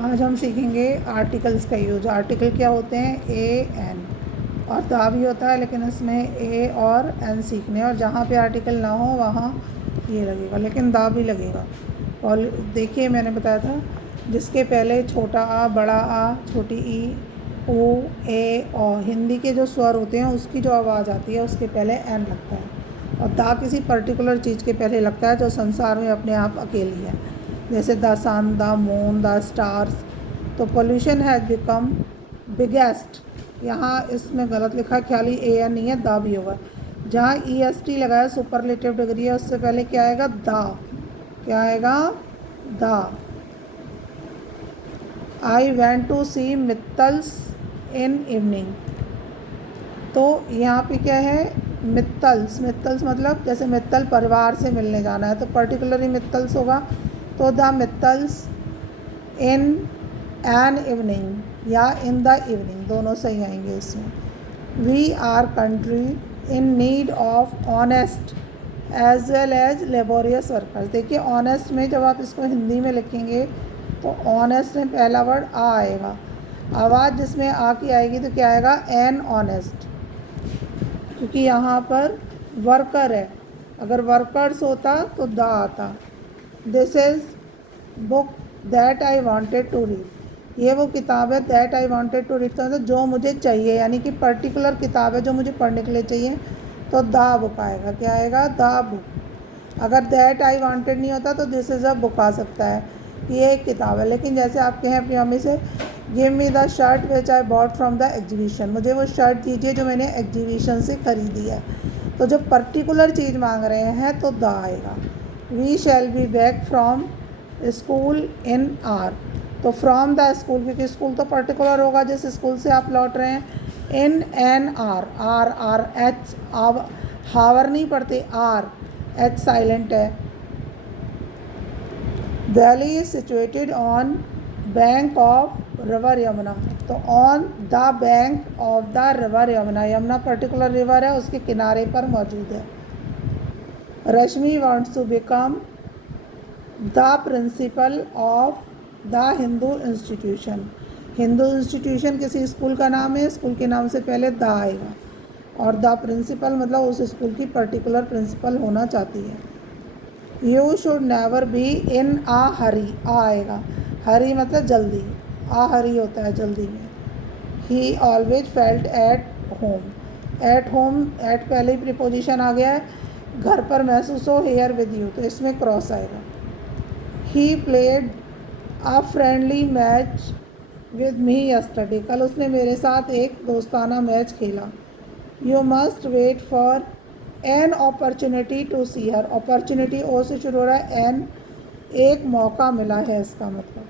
आज हम सीखेंगे आर्टिकल्स का यूज। आर्टिकल क्या होते हैं? ए एन और दा भी होता है, लेकिन इसमें ए और एन सीखने, और जहाँ पे आर्टिकल ना हो वहाँ ये लगेगा, लेकिन दा भी लगेगा। और देखिए मैंने बताया था जिसके पहले छोटा आ, बड़ा आ, छोटी ई, ओ, ए और हिंदी के जो स्वर होते हैं उसकी जो आवाज़ आती है उसके पहले एन लगता है, और दा किसी पर्टिकुलर चीज़ के पहले लगता है जो संसार में अपने आप अकेली है, जैसे the sun, the moon, the stars. तो पोल्यूशन हैज़ बिकम बिगेस्ट, यहाँ इसमें गलत लिखा, ख्याली ए एन नहीं है, दा भी होगा। जहाँ ई एस टी लगाया सुपरलेटिव डिग्री है, उससे पहले क्या आएगा? दा। क्या आएगा? The. I went to see Mittals in evening. तो यहाँ पे क्या है? मित्तल्स। मित्तल्स मतलब जैसे मित्तल परिवार से मिलने जाना है तो पर्टिकुलरली मित्तल्स होगा, तो द मित्तल्स इन एन इवनिंग या इन द इवनिंग, दोनों सही आएंगे इसमें। We are country in need of honest as well as laborious workers. देखिए ऑनेस्ट में जब आप इसको हिंदी में लिखेंगे तो ऑनेस्ट में पहला वर्ड आ आएगा, आवाज़ जिसमें आ की आएगी तो क्या आएगा? एन ऑनेस्ट, क्योंकि यहाँ पर वर्कर है, अगर वर्कर्स होता तो दा आता। This is book that I wanted to read. ये वो किताब है that I wanted to read, तो जो मुझे चाहिए, यानी कि पर्टिकुलर किताब है जो मुझे पढ़ने के लिए चाहिए, तो द बुक आएगा। क्या आएगा? The book. अगर दैट आई वांटेड नहीं होता तो दिस इज़ अ बुक आ सकता है, ये एक किताब है। लेकिन जैसे आप कहें अपनी मम्मी से, give me the shirt which I bought from the exhibition, मुझे वो शर्ट दीजिए जो मैंने एग्जीबिशन से खरीदी है, तो जब पर्टिकुलर चीज़ मांग रहे हैं तो द आएगा। We shall be back from school in hour, तो फ्रॉम द स्कूल, क्योंकि स्कूल तो पर्टिकुलर होगा जिस स्कूल से आप लौट रहे हैं। In an hour, hour hour H, hour नहीं पढ़ते, आर, एच साइलेंट है। Delhi is situated on bank of river Yamuna, तो on the bank of the river Yamuna, Yamuna particular river है उसके किनारे पर मौजूद है। Rashmi wants to become the principle of the Hindu institution. Hindu institution किसी स्कूल का नाम है, स्कूल के नाम से पहले द आएगा, और द प्रिंसिपल मतलब उस स्कूल की पर्टिकुलर प्रिंसिपल होना चाहती है। You should never be in a hurry, a आएगा, हरी मतलब जल्दी, आ हरी होता है जल्दी में। He always felt at home, at home, at पहले ही प्रीपोजिशन आ गया है, घर पर महसूस हो, हेयर विद यू, तो इसमें क्रॉस आएगा। He played a friendly match with me yesterday, कल उसने मेरे साथ एक दोस्ताना मैच खेला। You must wait for an opportunity to see her, opportunity O से शुरू हो रहा है, एन एक मौका मिला है इसका मतलब।